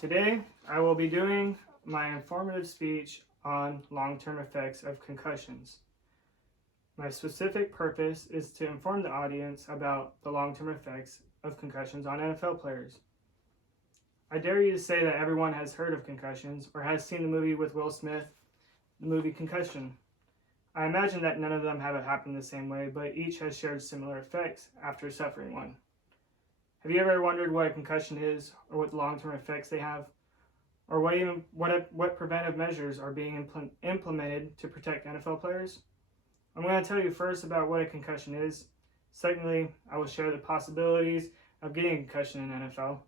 Today, I will be doing my informative speech on long-term effects of concussions. My specific purpose is to inform the audience about the long-term effects of concussions on NFL players. I dare you to say that everyone has heard of concussions or has seen the movie with Will Smith, the movie Concussion. I imagine that none of them have happened the same way, but each has shared similar effects after suffering one. Have you ever wondered what a concussion is, or what long-term effects they have, or what preventive measures are being implemented to protect NFL players? I'm going to tell you first about what a concussion is. Secondly, I will share the possibilities of getting a concussion in NFL.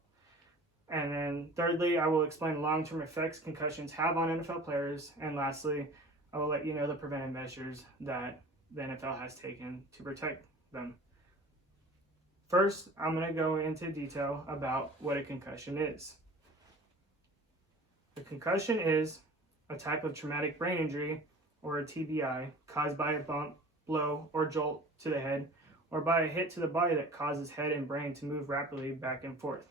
And then thirdly, I will explain the long-term effects concussions have on NFL players. And lastly, I will let you know the preventive measures that the NFL has taken to protect them. First, I'm going to go into detail about what a concussion is. A concussion is a type of traumatic brain injury, or a TBI, caused by a bump, blow, or jolt to the head, or by a hit to the body that causes head and brain to move rapidly back and forth.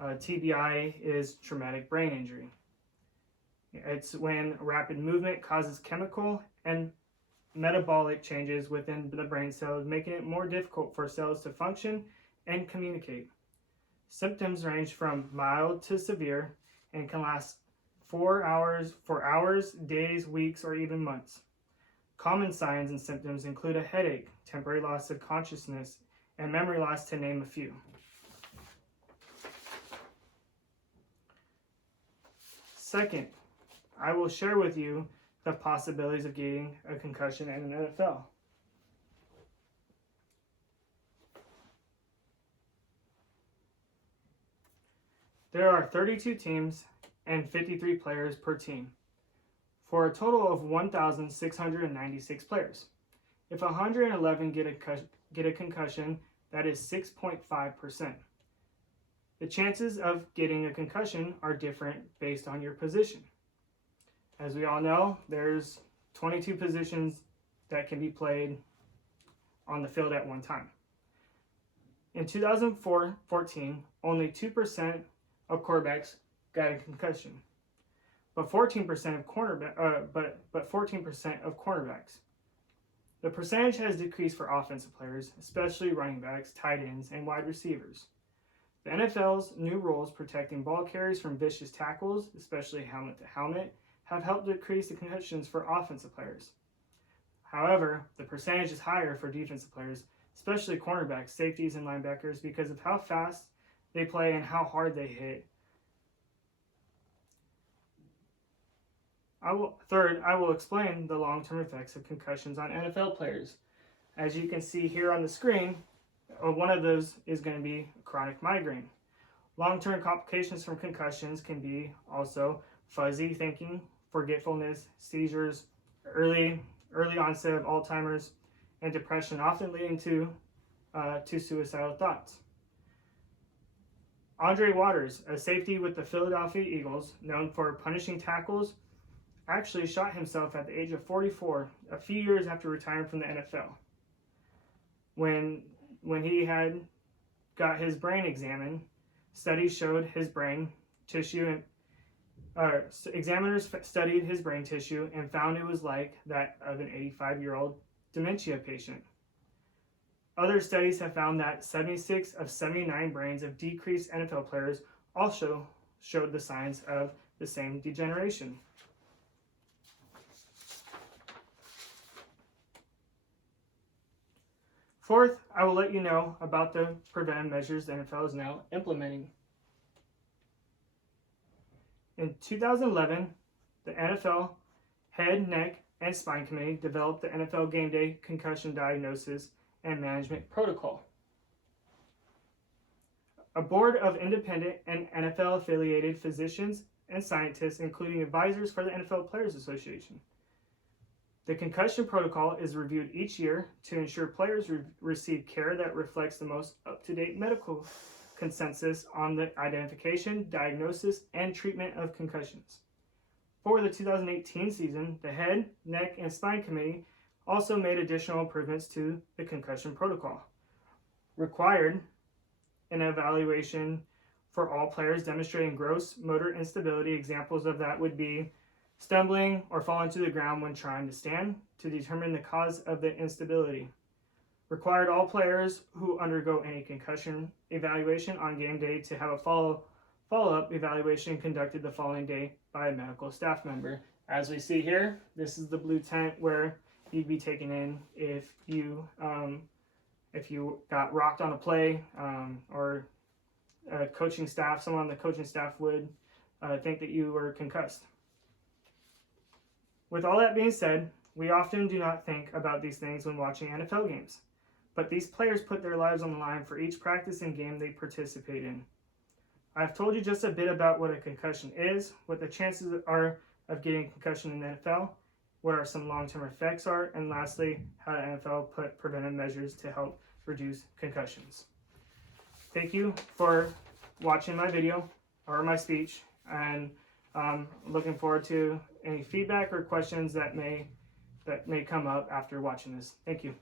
TBI is traumatic brain injury. It's when rapid movement causes chemical and metabolic changes within the brain cells, making it more difficult for cells to function and communicate. Symptoms range from mild to severe and can last for hours, days, weeks, or even months. Common signs and symptoms include a headache, temporary loss of consciousness, and memory loss, to name a few. Second, I will share with you the possibilities of getting a concussion in an NFL. There are 32 teams and 53 players per team, for a total of 1,696 players. If 111 get a concussion, that is 6.5%. The chances of getting a concussion are different based on your position. As we all know, there's 22 positions that can be played on the field at one time. In 2014, only 2% of quarterbacks got a concussion, but 14% of cornerbacks. The percentage has decreased for offensive players, especially running backs, tight ends, and wide receivers. The NFL's new rules protecting ball carriers from vicious tackles, especially helmet to helmet, have helped decrease the concussions for offensive players. However, the percentage is higher for defensive players, especially cornerbacks, safeties, and linebackers, because of how fast they play and how hard they hit. Third, I will explain the long-term effects of concussions on NFL players. As you can see here on the screen, one of those is going to be chronic migraine. Long-term complications from concussions can be also fuzzy thinking, forgetfulness, seizures, early onset of Alzheimer's, and depression, often leading to suicidal thoughts. Andre Waters, a safety with the Philadelphia Eagles, known for punishing tackles, actually shot himself at the age of 44, a few years after retiring from the NFL. When he had got his brain examined, studies showed his brain tissue, and examiners studied his brain tissue and found it was like that of an 85-year-old dementia patient. Other studies have found that 76 of 79 brains of decreased NFL players also showed the signs of the same degeneration. Fourth, I will let you know about the preventive measures the NFL is now implementing. In 2011, the NFL Head, Neck, and Spine Committee developed the NFL Game Day Concussion Diagnosis and Management Protocol. A board of independent and NFL-affiliated physicians and scientists, including advisors for the NFL Players Association. The concussion protocol is reviewed each year to ensure players receive care that reflects the most up-to-date medical consensus on the identification, diagnosis, and treatment of concussions. For the 2018 season, the Head, Neck, and Spine Committee also made additional improvements to the concussion protocol. Required an evaluation for all players demonstrating gross motor instability. Examples of that would be stumbling or falling to the ground when trying to stand, to determine the cause of the instability. Required all players who undergo any concussion evaluation on game day to have a follow-up evaluation conducted the following day by a medical staff member. As we see here, this is the blue tent where you'd be taken in if you got rocked on a play, or coaching staff, someone on the coaching staff would think that you were concussed. With all that being said, we often do not think about these things when watching NFL games, but these players put their lives on the line for each practice and game they participate in. I've told you just a bit about what a concussion is, what the chances are of getting concussion in the NFL, what are some long-term effects are, and lastly, how the NFL put preventive measures to help reduce concussions. Thank you for watching my video or my speech, and looking forward to any feedback or questions that may come up after watching this. Thank you.